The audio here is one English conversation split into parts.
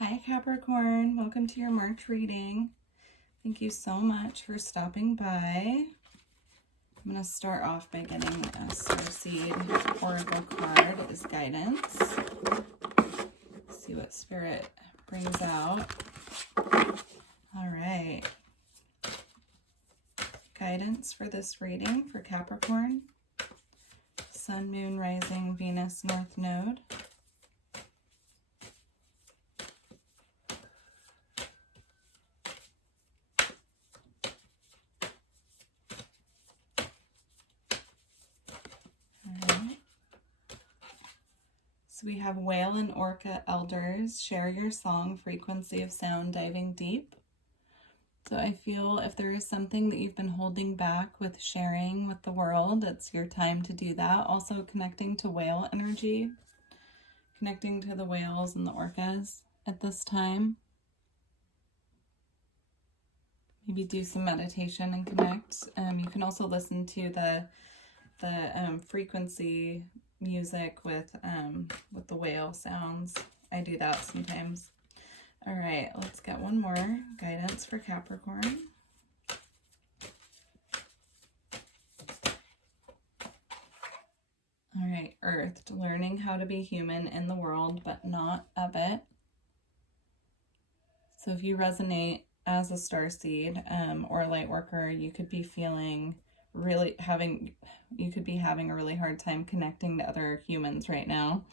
Hi Capricorn, welcome to your March reading. Thank you so much for stopping by. I'm going to start off by getting a Starseed Oracle card as guidance. See what Spirit brings out. All right. Guidance for this reading for Capricorn. Sun, Moon, Rising, Venus, North Node. So we have Whale and Orca Elders. Share your song, frequency of sound, diving deep. So I feel if there is something that you've been holding back with sharing with the world, it's your time to do that. Also connecting to whale energy, connecting to the whales and the orcas at this time. Maybe do some meditation and connect. You can also listen to the frequency music with the whale sounds. I do that sometimes. All right, let's get one more guidance for Capricorn. All right, Earth, learning how to be human in the world, but not of it. So if you resonate as a starseed or a light worker, you could be feeling you could be having a really hard time connecting to other humans right now.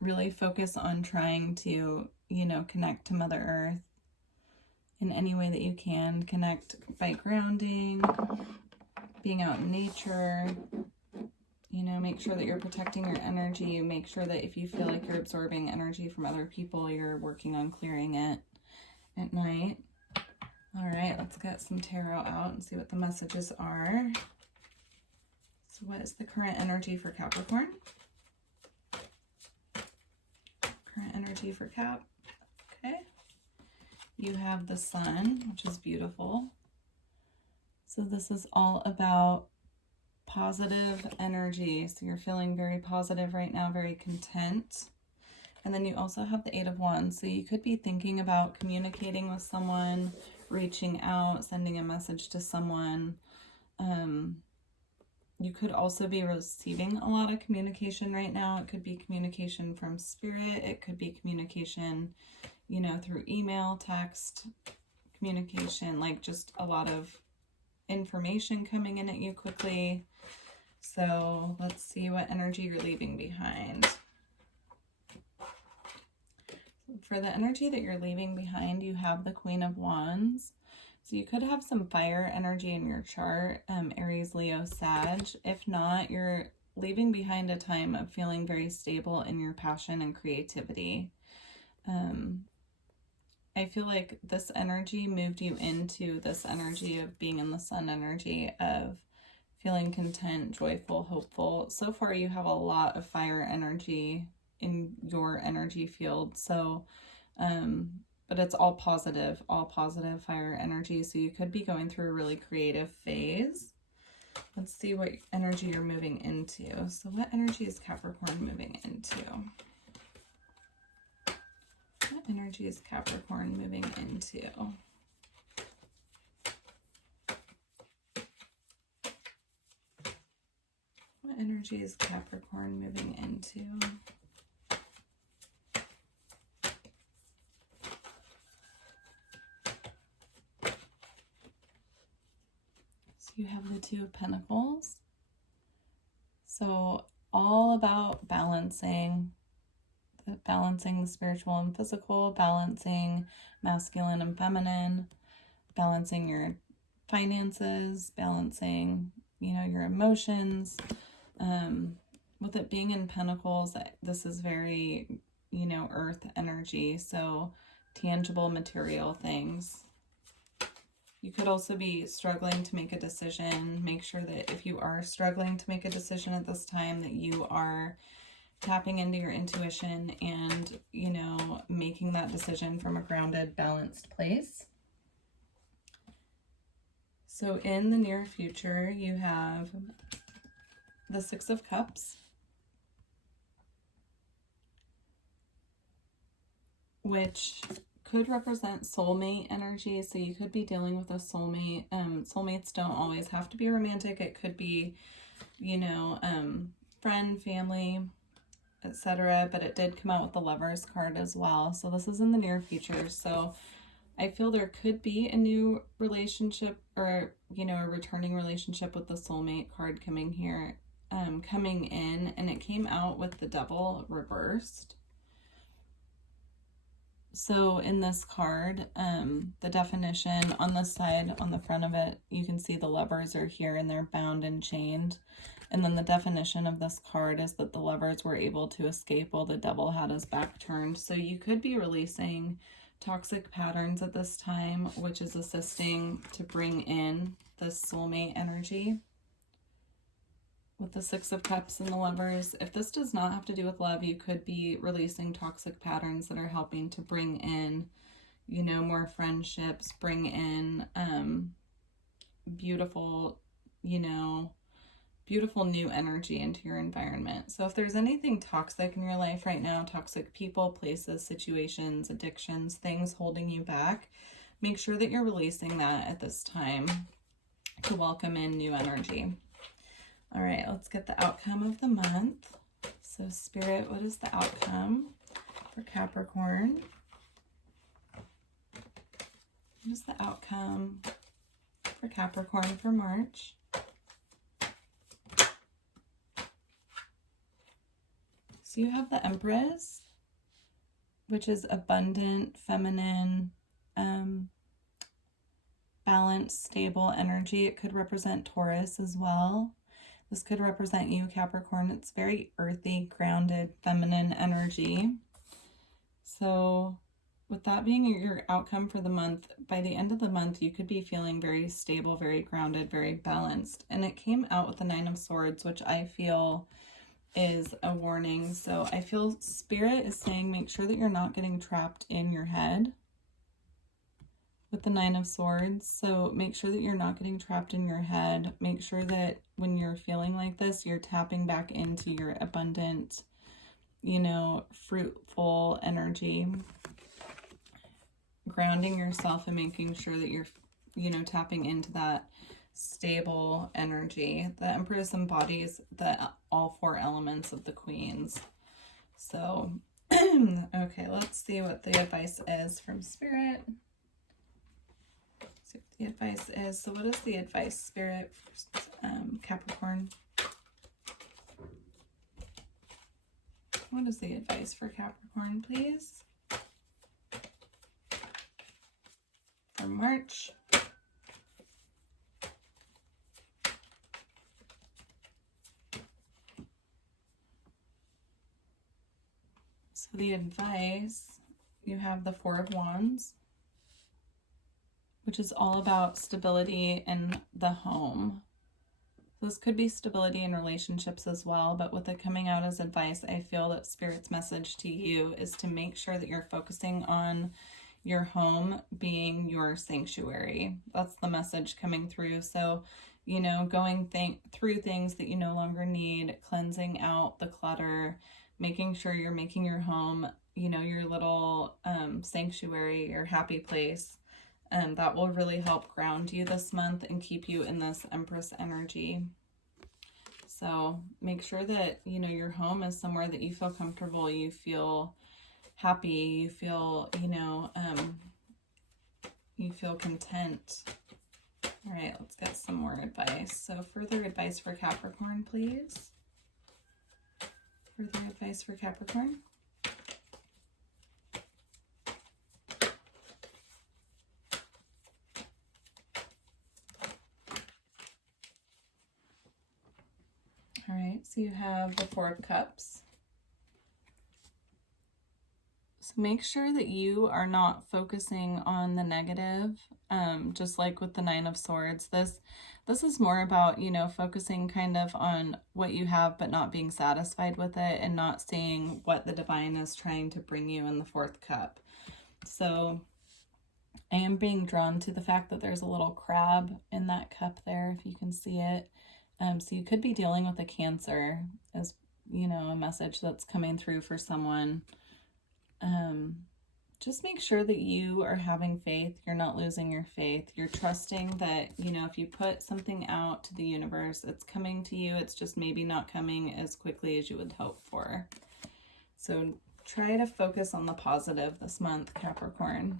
Really focus on trying to, connect to Mother Earth in any way that you can. Connect by grounding, being out in nature, make sure that you're protecting your energy. Make sure that if you feel like you're absorbing energy from other people, you're working on clearing it at night. All right, let's get some tarot out and see what the messages are. So what is the current energy for Capricorn? Current energy for Cap. Okay. You have the Sun, which is beautiful. So this is all about positive energy. So you're feeling very positive right now, very content. And then you also have the Eight of Wands. So you could be thinking about communicating with someone, reaching out, sending a message to someone. You could also be receiving a lot of communication right now. It could be communication from Spirit. It could be communication, through email, text, communication, like just a lot of information coming in at you quickly. So let's see what energy you're leaving behind. For the energy that you're leaving behind, you have the Queen of Wands. So you could have some fire energy in your chart, Aries, Leo, Sag. If not, you're leaving behind a time of feeling very stable in your passion and creativity. I feel like this energy moved you into this energy of being in the Sun energy of feeling content, joyful, hopeful. So far, you have a lot of fire energy in your energy field. So, but it's all positive fire energy. So you could be going through a really creative phase. Let's see what energy you're moving into. So what energy is Capricorn moving into? What energy is Capricorn moving into? What energy is Capricorn moving into? You have the Two of Pentacles. So all about balancing the spiritual and physical, balancing masculine and feminine, balancing your finances, balancing, your emotions. With it being in Pentacles, this is very, earth energy. So tangible material things. You could also be struggling to make a decision. Make sure that if you are struggling to make a decision at this time, that you are tapping into your intuition and, making that decision from a grounded, balanced place. So in the near future, you have the Six of Cups, which could represent soulmate energy. So you could be dealing with a soulmate. Soulmates don't always have to be romantic. It could be, you know, friend, family, etc. But it did come out with the Lovers card as well. So this is in the near future. So I feel there could be a new relationship, or, you know, a returning relationship with the soulmate card coming here, coming in, and it came out with the Devil reversed. So in this card, the definition on this side, on the front of it, you can see the lovers are here and they're bound and chained. And then the definition of this card is that the lovers were able to escape while the devil had his back turned. So you could be releasing toxic patterns at this time, which is assisting to bring in this soulmate energy. With the Six of Cups and the Lovers, if this does not have to do with love, you could be releasing toxic patterns that are helping to bring in, you know, more friendships, bring in beautiful, you know, beautiful new energy into your environment. So if there's anything toxic in your life right now, toxic people, places, situations, addictions, things holding you back, make sure that you're releasing that at this time to welcome in new energy. All right, let's get the outcome of the month. So Spirit, what is the outcome for Capricorn? What is the outcome for Capricorn for March? So you have the Empress, which is abundant, feminine, balanced, stable energy. It could represent Taurus as well. This could represent you, Capricorn. It's very earthy, grounded, feminine energy. So with that being your outcome for the month, by the end of the month, you could be feeling very stable, very grounded, very balanced. And it came out with the Nine of Swords, which I feel is a warning. So I feel Spirit is saying make sure that you're not getting trapped in your head with the Nine of Swords. So make sure that you're not getting trapped in your head. Make sure that when you're feeling like this, you're tapping back into your abundant, you know, fruitful energy, grounding yourself and making sure that you're, you know, tapping into that stable energy. The Empress embodies all four elements of the Queens. So, okay, let's see what the advice is from Spirit. See what the advice is. So what is the advice, Spirit, Capricorn? What is the advice for Capricorn, please? For March. So the advice, you have the Four of Wands, which is all about stability in the home. So this could be stability in relationships as well, but with it coming out as advice, I feel that Spirit's message to you is to make sure that you're focusing on your home being your sanctuary. That's the message coming through. So, you know, going through things that you no longer need, cleansing out the clutter, making sure you're making your home, you know, your little sanctuary, your happy place. And that will really help ground you this month and keep you in this Empress energy. So make sure that, you know, your home is somewhere that you feel comfortable, you feel happy, you feel, you know, you feel content. All right, let's get some more advice. So further advice for Capricorn, please. Further advice for Capricorn. All right, so you have the Four of Cups. So make sure that you are not focusing on the negative, just like with the Nine of Swords. This is more about, you know, focusing kind of on what you have, but not being satisfied with it and not seeing what the divine is trying to bring you in the Fourth Cup. So I am being drawn to the fact that there's a little crab in that cup there, if you can see it. So you could be dealing with a Cancer, as, you know, a message that's coming through for someone. just make sure that you are having faith. You're not losing your faith. You're trusting that, you know, if you put something out to the universe, it's coming to you. It's just maybe not coming as quickly as you would hope for. So try to focus on the positive this month, Capricorn.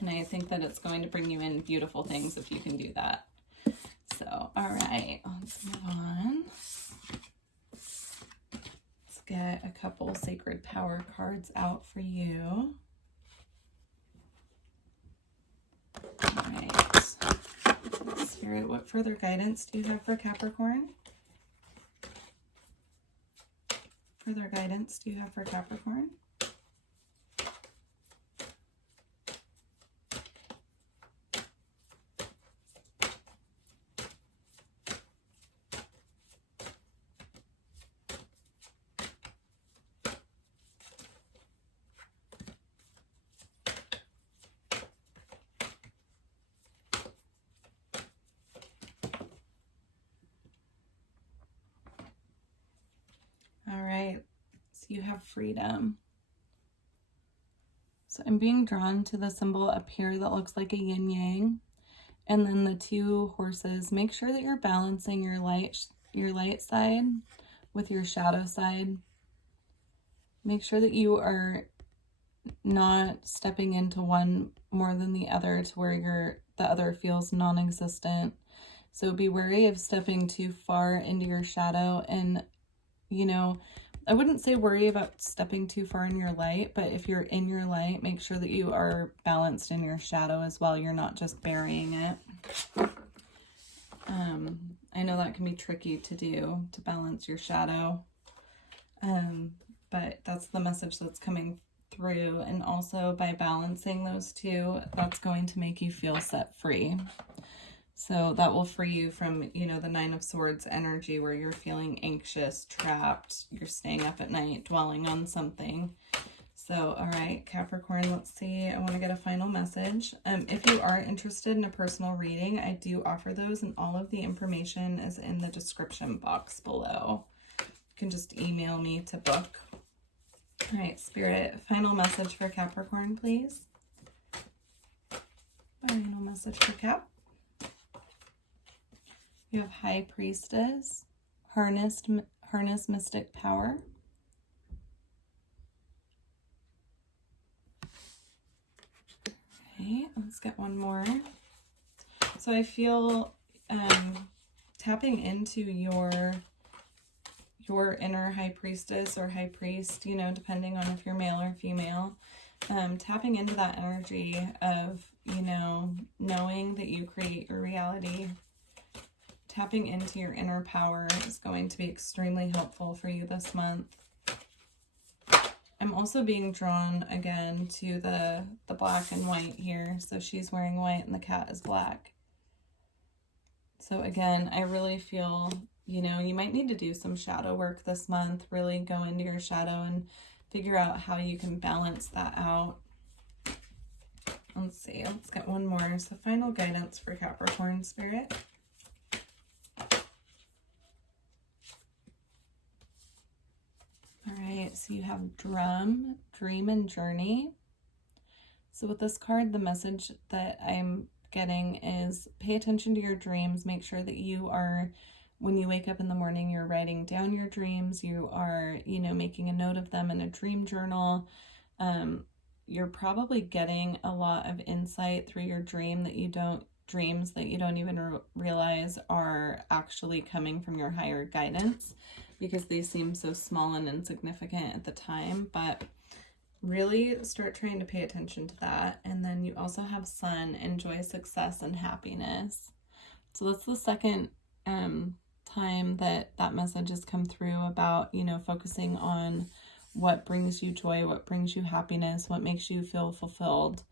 And I think that it's going to bring you in beautiful things if you can do that. So, all right, let's move on. Let's get a couple sacred power cards out for you. All right. Spirit, what further guidance do you have for Capricorn? Further guidance do you have for Capricorn? All right, so you have freedom. So I'm being drawn to the symbol up here that looks like a yin yang. And then the two horses. Make sure that you're balancing your light side with your shadow side. Make sure that you are not stepping into one more than the other to where the other feels non-existent. So be wary of stepping too far into your shadow. And, you know, I wouldn't say worry about stepping too far in your light, but if you're in your light, make sure that you are balanced in your shadow as well. You're not just burying it. I know that can be tricky to do, to balance your shadow. But that's the message that's coming through. And also by balancing those two, that's going to make you feel set free. So that will free you from, you know, the Nine of Swords energy where you're feeling anxious, trapped, you're staying up at night, dwelling on something. So, all right, Capricorn, let's see. I want to get a final message. If you are interested in a personal reading, I do offer those, and all of the information is in the description box below. You can just email me to book. All right, Spirit, final message for Capricorn, please. Final message for Cap. You have High Priestess, Harness Mystic Power. Okay, let's get one more. So I feel tapping into your inner High Priestess or High Priest, you know, depending on if you're male or female. Tapping into that energy of, you know, knowing that you create your reality. Tapping into your inner power is going to be extremely helpful for you this month. I'm also being drawn again to the black and white here. So she's wearing white and the cat is black. So again, I really feel, you know, you might need to do some shadow work this month. Really go into your shadow and figure out how you can balance that out. Let's see. Let's get one more. So final guidance for Capricorn, Spirit. All right, so you have Drum, Dream, and Journey. So with this card, the message that I'm getting is pay attention to your dreams. Make sure that you are, when you wake up in the morning, you're writing down your dreams. You are, you know, making a note of them in a dream journal. You're probably getting a lot of insight through your dreams that you don't even realize are actually coming from your higher guidance, because they seem so small and insignificant at the time. But really start trying to pay attention to that. And then you also have Sun, enjoy success and happiness. So that's the second time that message has come through about, you know, focusing on what brings you joy, what brings you happiness, what makes you feel fulfilled.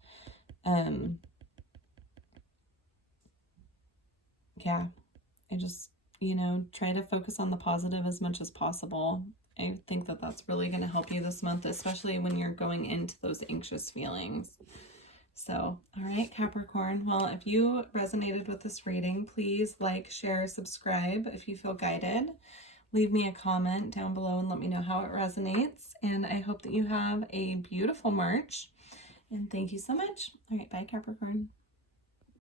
Yeah, I just, you know, try to focus on the positive as much as possible. I think that that's really going to help you this month, especially when you're going into those anxious feelings. So, all right, Capricorn. Well, if you resonated with this reading, please like, share, subscribe if you feel guided. Leave me a comment down below and let me know how it resonates. And I hope that you have a beautiful March. And thank you so much. All right, bye, Capricorn.